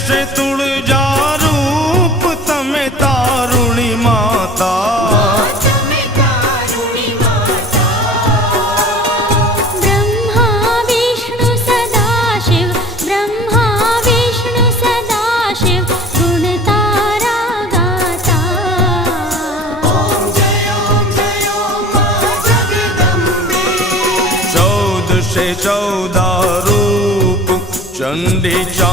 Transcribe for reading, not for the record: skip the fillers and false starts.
से तुळजा रूप तमे तारुणी माता। ब्रह्मा विष्णु सदाशिव, ब्रह्मा विष्णु सदाशिव गुण तारा गाता। ओम जय मां जगदम्बे। 14 से 14 रूप चंडी चा